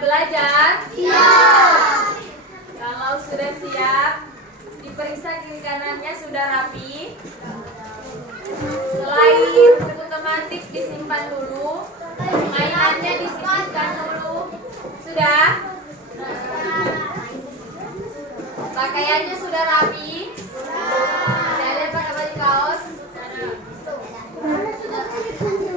belajar? Siap. Kalau sudah siap, diperiksa kiri kanannya sudah rapi. Selain buku tematik disimpan dulu, mainannya disisihkan dulu. Sudah? Pakaiannya sudah rapi? Saya lihat pakai baju kaos.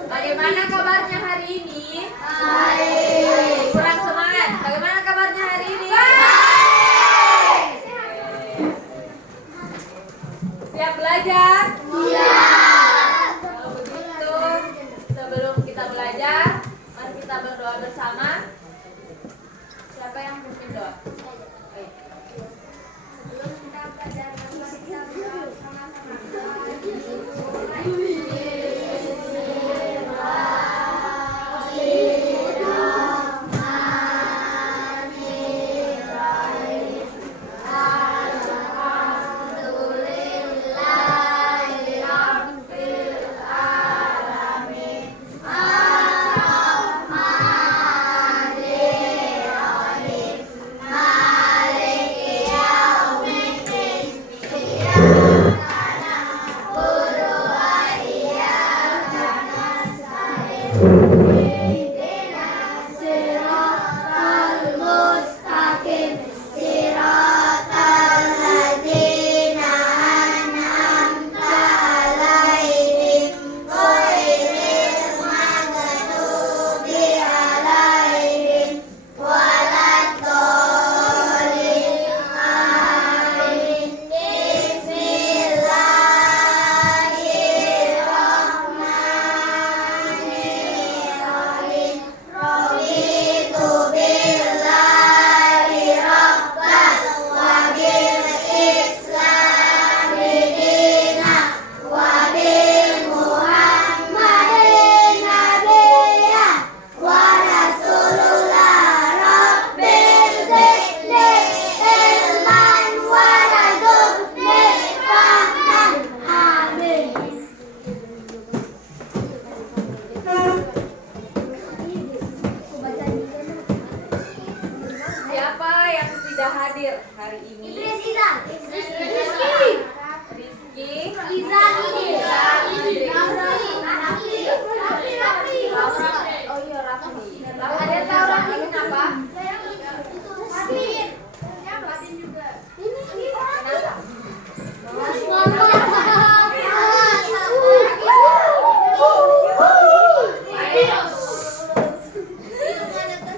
Bagaimana kabarnya hari ini? Baik. Kurang semangat. Bagaimana kabarnya hari ini? Baik. Siap belajar? Siap. Kalau begitu, sebelum kita belajar, mari kita berdoa bersama. Siapa yang memimpin doa? Sebelum kita belajar, kita berdoa sama-sama. Hadir hari ini Rizky, oh iya Raffi. Ada tahu Raffi kenapa? Fatin juga.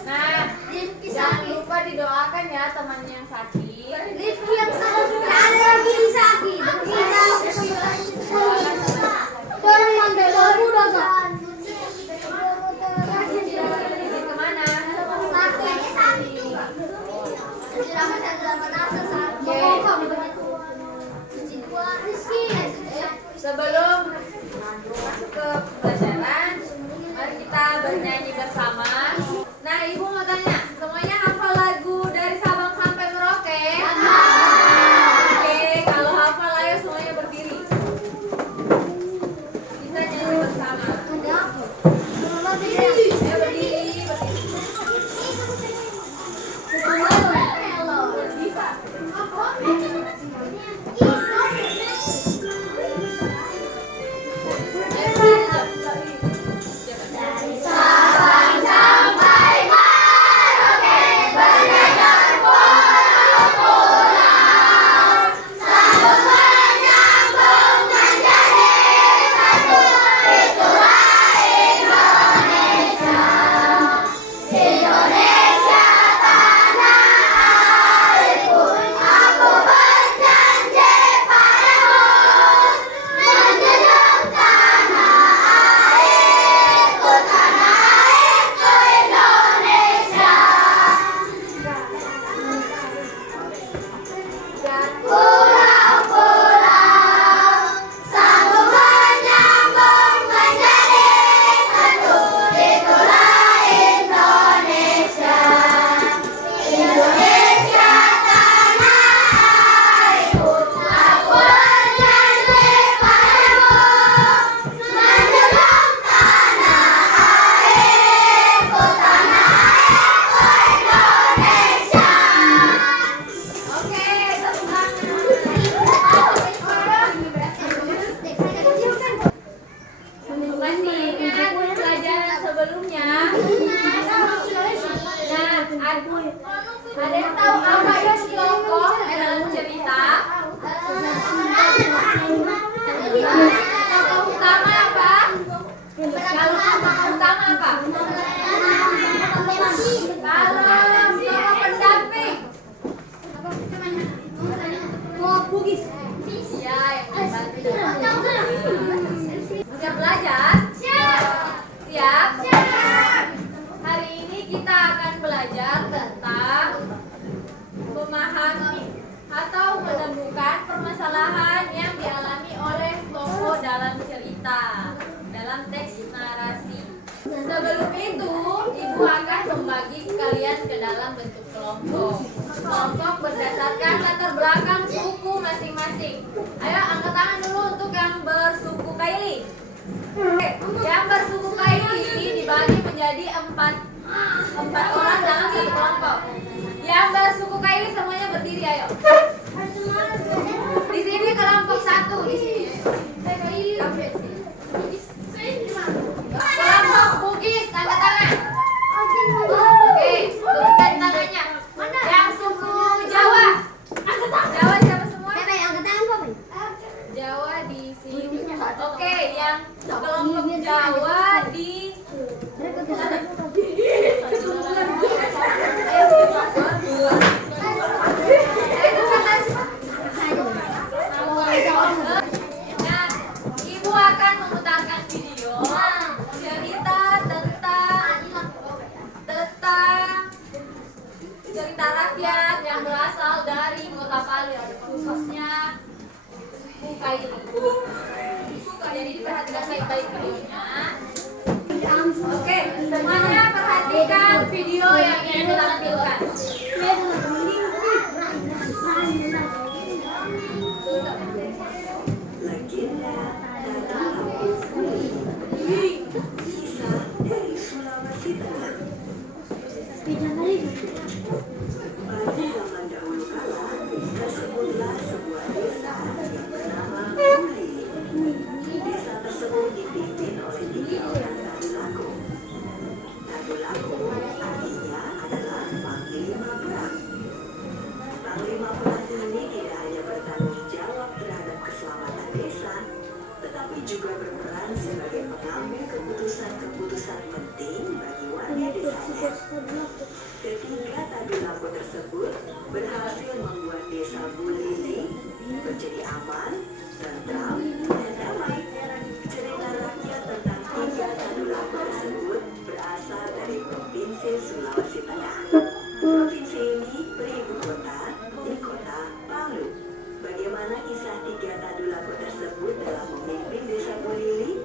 Nah, jangan lupa didoakan ya temannya yang sakit. Rifki yang sakit. Ada lagi di sakit. Sebelum masuk ke pelajaran, mari kita bernyanyi bersama. Nah, Ibu mau tanya, semuanya hafal lagu dari Sabang sampai Merauke? Oke, kalau hafal ayo semuanya berdiri. Kita nyanyi bersama. Ayo berdiri. Sabang sampai kan? Ada yang tahu apa itu tokoh dalam cerita? Tokoh utama apa? Kalau tokoh utama apa? Kalau tokoh pendamping? Ya, yang membantu. Siap belajar? Siap? Hari ini kita akan belajar tentang memahami atau menemukan permasalahan yang dialami oleh tokoh dalam cerita, dalam teks narasi. Sebelum itu, Ibu akan membagi kalian ke dalam bentuk kelompok. Kelompok berdasarkan latar belakang suku masing-masing. Ayo angkat tangan dulu untuk yang bersuku Kaili. Yang bersuku Kaili dibagi menjadi empat orang dalam satu kelompok. Yang bersuku Kaili semuanya berdiri, ayo. Di sini kelompok satu di sini. Kelompok Bugis, angkat tangan. Oke, turunkan tangannya. Yang suku Jawa. Jawa siapa semua? Jawa di sini. Oke, yang kelompok Jawa di Nah, Ibu akan memutarkan video cerita tentang cerita rakyat yang berasal dari Kota Palu, khususnya suku Kaili. Jadi diperhatikan baik-baik videonya. Oke, semuanya perhatikan video yang Ibu tampilkan. Legenda Dadalaku Kisah dari Sulawesi Tengah. Pada zaman dahulu kala, tersebutlah sebuah desa yang bernama Buli. Desa tersebut dipimpin oleh 3 orang Dadalaku. Dadalaku artinya adalah panglima perang. Panglima perang ini tidak hanya bertanggung jawab terhadap keselamatan desa, tetapi juga berperan sebagai pengambil keputusan-keputusan penting bagi warga desanya. Ketiga Tadulaku tersebut berhasil membuat desa Bulili menjadi aman, tentram, dan damai. Cerita rakyat tentang 3 Tadulaku tersebut berasal dari Provinsi Sulawesi Tengah. Provinsi ini beribu kota di Kota Palu. Bagaimana kisah 3 Tadulaku tersebut dalam memimpin desa Bulili?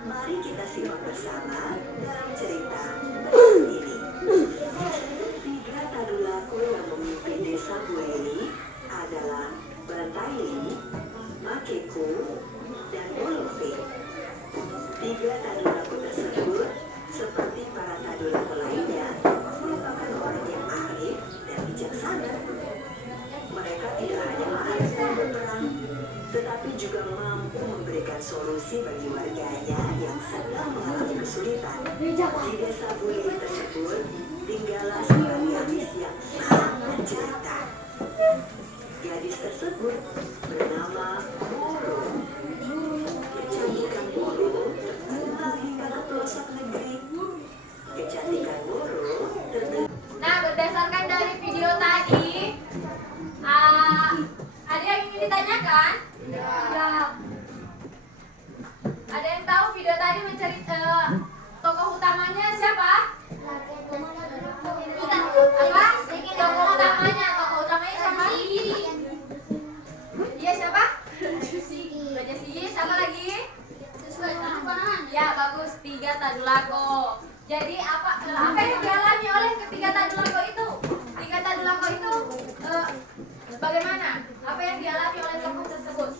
Mari kita simak bersama dalam cerita berikut ini. 3 Tadulaku yang memimpin desa Bulili adalah Bantaili, Makeku, dan Olofe. 3 Tadulaku tersebut, seperti para Tadulaku lainnya, merupakan orang yang arif dan bijaksana. Mereka tidak hanya mampu berperang, tetapi juga mampu memberikan solusi bagi warganya yang sedang mengalami kesulitan. Di desa Bulili tersebut tinggallah seorang gadis yang sangat jelita. Gadis tersebut bernama Moro. Kecantikan Moro terkenal hingga ke pelosok negeri. Kecantikan Moro terkenal. Nah, berdasarkan dari video tadi, ada yang ingin ditanyakan? Ada yang tahu video tadi tokoh utamanya siapa? Apa? Tokoh utamanya siapa? Iya, siapa? Raja Sigi, siapa lagi? Ya, bagus, 3 Tadulako. Jadi apa yang dialami oleh ketiga Tadulako itu? 3 Tadulako itu bagaimana? Apa yang dialami oleh tokoh tersebut?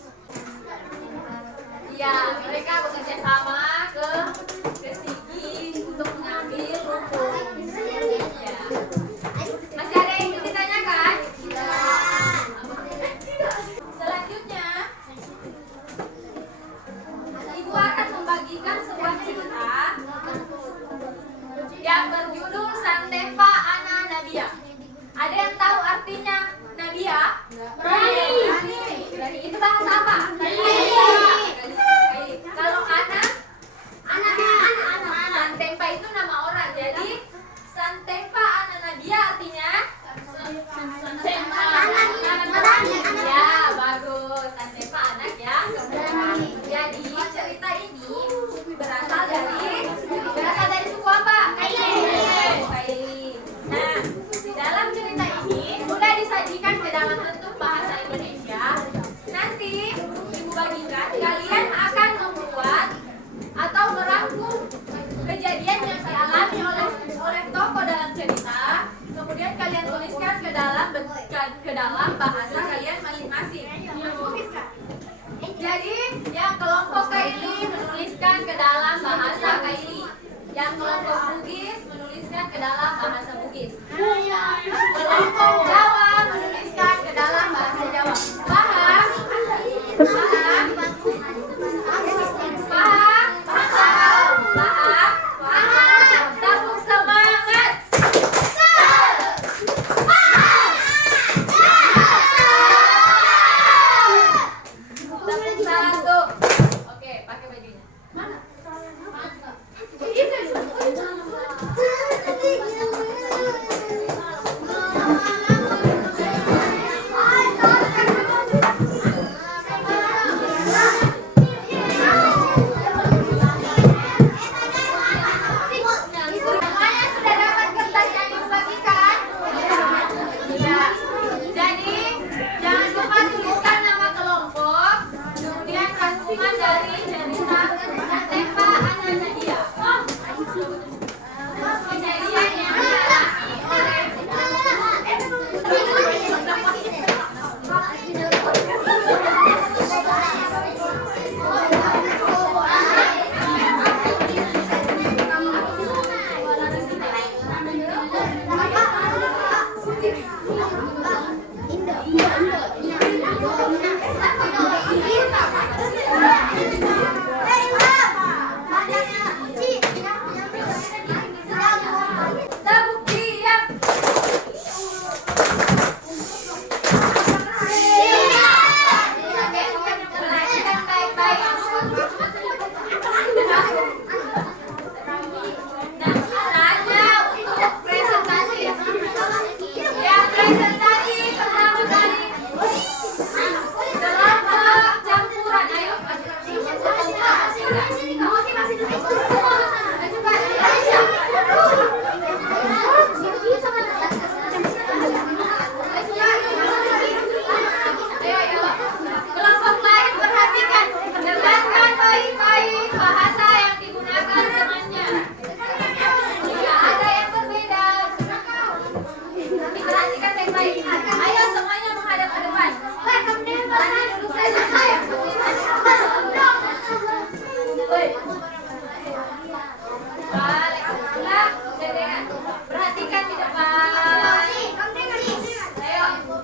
Ya, mereka bekerja sama ke Sigi untuk mengambil rumput. Ya. Masih ada yang ingin ditanyakan? Selanjutnya, Ibu akan membagikan sebuah cerita yang berjudul Santepa Ana Nabi Nah, di dalam cerita ini sudah disajikan ke dalam bentuk bahasa Indonesia. Nanti Ibu bagikan, kalian akan membuat atau merangkum kejadian yang dialami oleh tokoh dalam cerita. Kemudian kalian tuliskan ke dalam bahasa kalian masing-masing. Jadi, yang kelompok Kaili menuliskan ke dalam bahasa Kaili. Yang kelompok Bugis menuliskan ke dalam bahasa Bugis. Kelompok Jawa menuliskan ke dalam bahasa Jawa. Paham? Paham? Paham? Paham? Paham? Tepuk semangat. Tepuk satu. Oke, pakai bajunya. Mana? Semuanya sudah dapat kertas yang dibagikan? Sudah. Jadi, jangan lupa tuliskan nama kelompok, kemudian rangkuman dari cerita dan tempa Ana Nadia. Kejadian yang dialami oleh Tepuk diam. Perhatikan baik-baik. Nah, saatnya untuk presentasi. Yang presentasi pertama kali kelompok campuran. Ayo, kelompok lain perhatikan, dengarkan baik-baik bahasa yang digunakan temannya. Jika ada yang berbeda, diperhatikan baik-baik. Ayo semuanya menghadap ke depan. Nanti duduk saja. Balik ke belakang, dengar. Perhatikan di depan. Ayo. Kelompok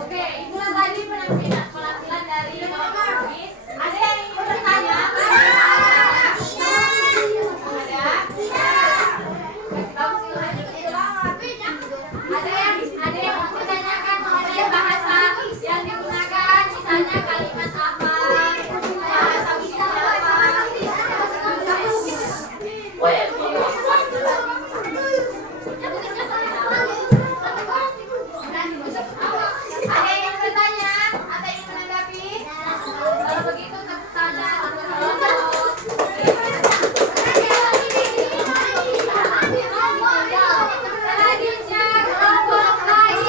Oke, itulah tadi penampilan dari Mama Luis. Ada yang ingin bertanya? Ada? Kasih tahu silahkan. Ada yang mau ditanyakan mengenai bahasa yang digunakan, misalnya kalimat apa, bahasa usia apa? Ada yang bertanya atau ingin menanggapi? Kalau begitu tepuk tangan. Selanjutnya kelompok lain.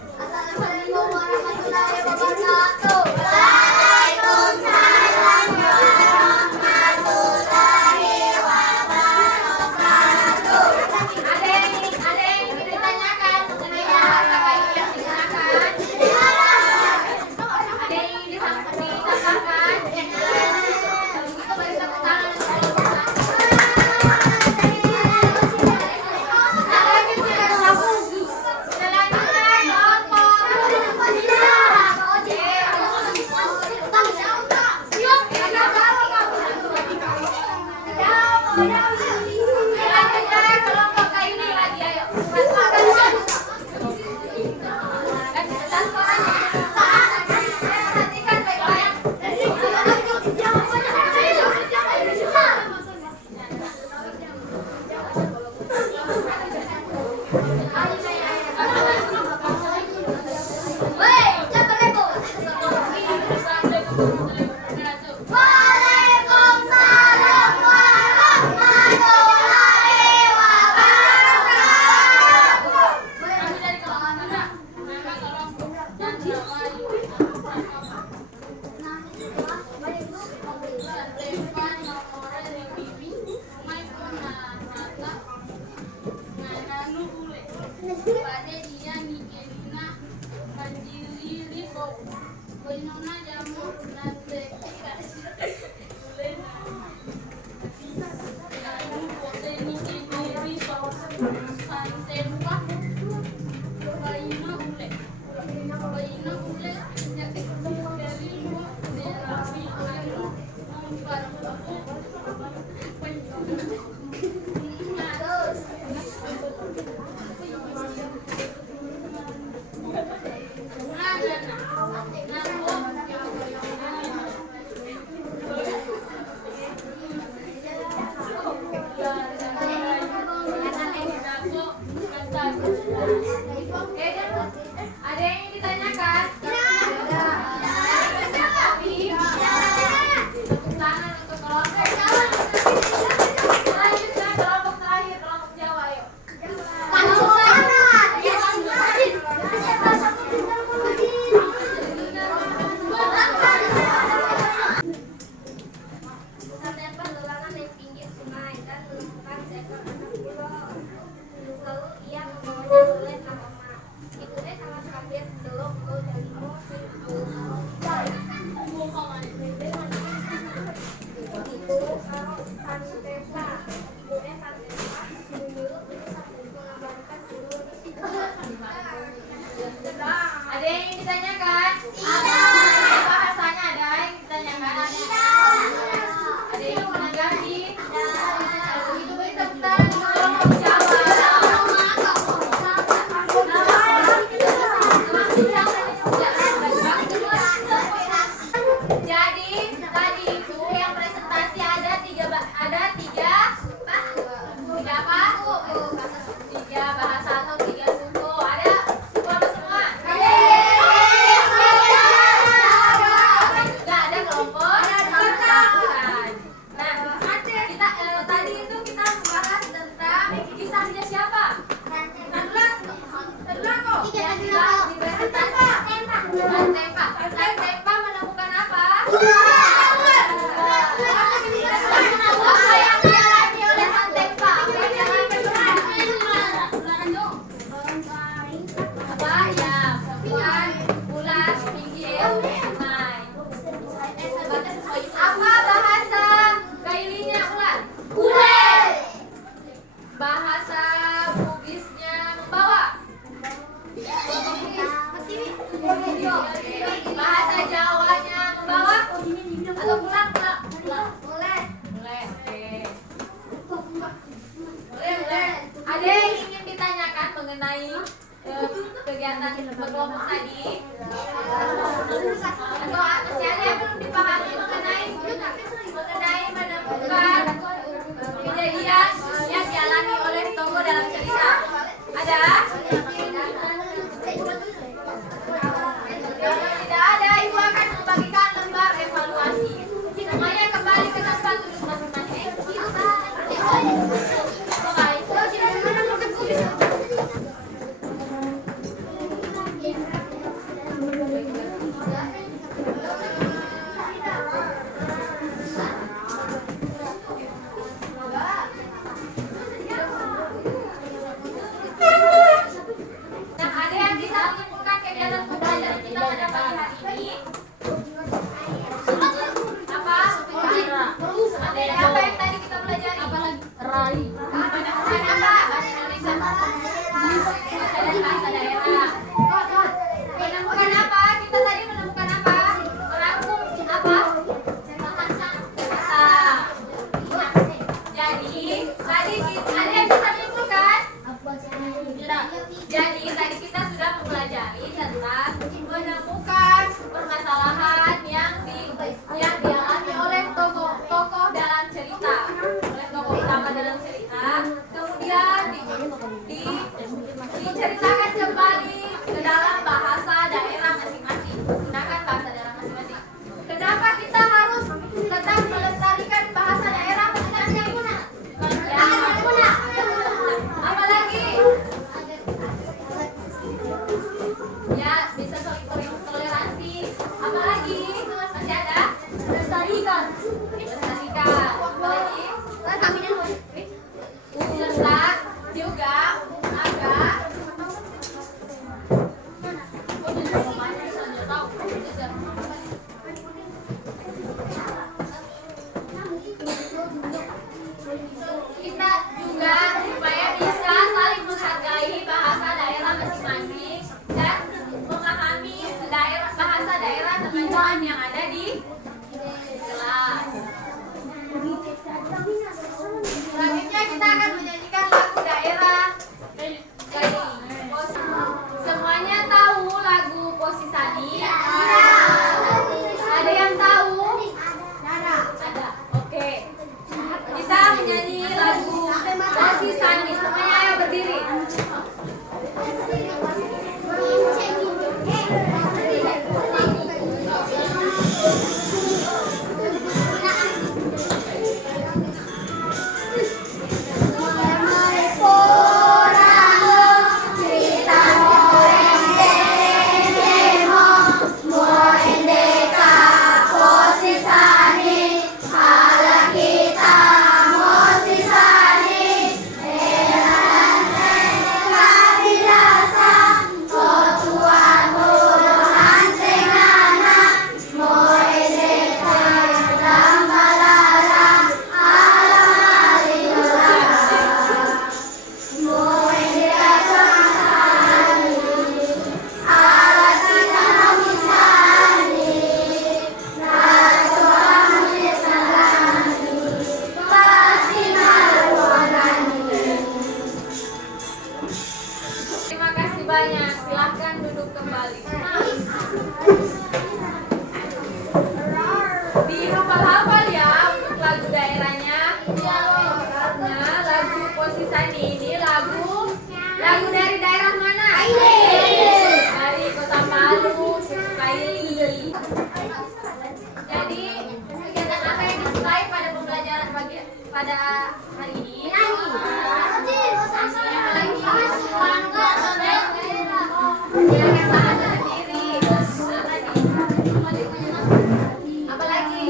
Waalaikumsalam warahmatullahi wabarakatuh. Ada yang ingin ditanyakan? Tapi tepuk tangan untuk kelompok. Lanjutkan kelompok terakhir, kelompok Jawa, ayo. Terdapat dolangan di pinggir sungai dan menemukan seekor anak burung. Lalu ia membawanya oleh sang emak. Ibunya sangat kaget, belum dan emosi. Itu kalau Santepa, ibunya Santepa menyuruh mengabarkan burung. Ada yang ingin ditanyakan? Ada. Bahasanya ada yang ditanyakan? Ada yang ingin menanggapi? Itu beri tepuk tangan untuk kelompok Jawa. Jadi tadi itu yang presentasi ada tiga apa? Tiga bahasa atau tiga suku. Ada suku apa semua? Juga ada kelompok. Nah, kita tadi itu kita membahas tentang kisahnya siapa? Yang dibahas di presentasi. Santepa menemukan apa? Apa yang dialami oleh Santepa? Apa ya? Bukan ulas pinggir sungai. Apa bahasa Gailinya ulat? Bahasa Bugisnya membawa. Bahasa Jawanya membawa atau pulang. Boleh. Oke. Ada yang ingin ditanyakan mengenai kegiatan berkelompok tadi? Atau masih ada yang belum dipahami mengenai menemukan kejadian yang dialami oleh tokoh dalam cerita? Ada? Kalau tidak ada, Ibu akan membagikan lembar evaluasi. Semuanya kembali ke tempat duduk masing-masing. Nah, ada yang bisa menyimpulkan kegiatan pembelajaran kita pada pagi hari ini? Apa? Apa yang tadi kita pelajari? Menemukan apa? Bahasa Indonesia. Bahasa dan bahasa daerah. Menemukan apa? Kita tadi menemukan apa? Merangkum apa? Kata. Jadi, tadi ada yang bisa menyimpulkan? Jadi tadi kita sudah mempelajari tentang menemukan permasalahan yang dialami oleh tokoh dalam cerita, oleh tokoh utama dalam cerita. Kemudian diceritakan kembali ke dalam bahasa daerah masing-masing, menggunakan bahasa daerah masing-masing. Kenapa kita harus tetap melestarikan bahasa daerah masing-masing? Apalagi? Ya, bisa saling toleransi. Apalagi? Masih ada? Melestarikan. Apalagi? Serta juga agar duduk kembali. Dihafal-hafal ya untuk lagu daerahnya. Karena lagu Posisani ini lagu dari daerah mana? Dari Kota Palu, Sukaili. Jadi kegiatan apa yang disukai pada pembelajaran pada hari ini? Silakan bahasa sendiri. Apalagi?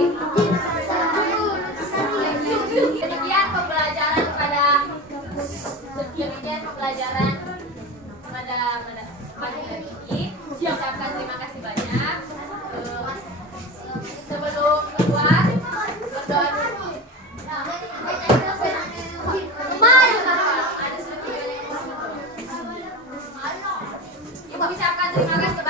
Demikian pembelajaran pada pagi hari ini. Ucapkan terima kasih banyak. Sebelum keluar berdoa dulu. Ibu ucapkan terima kasih.